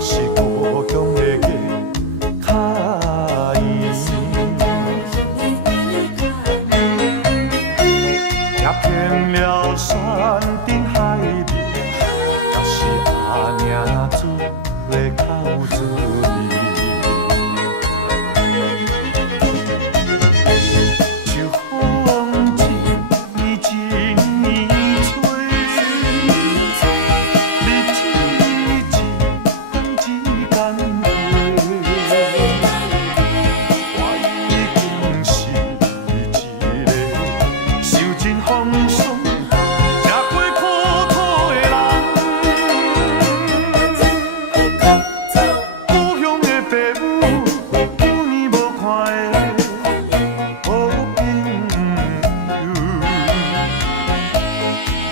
是故乡的家较远，也偏了山顶海面，也是阿娘煮的口水。秋风一年一年吹，日子一天一天过，我已经是一个受尽风霜、吃过苦土的人。故乡的父母，有年无看的好朋友，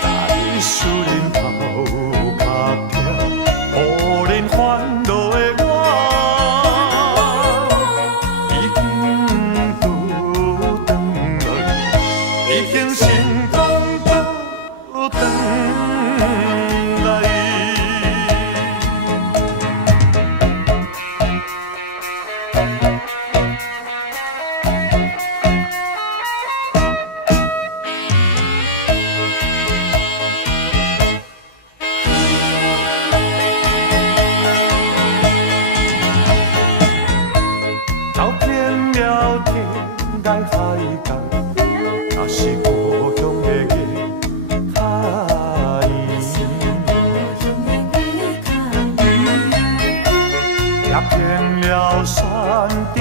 在树林头脚徛，互恁烦恼的我，已经倒转来，已经成功倒转来。走遍了天涯海角，也是故乡的家较远，也偏了山顶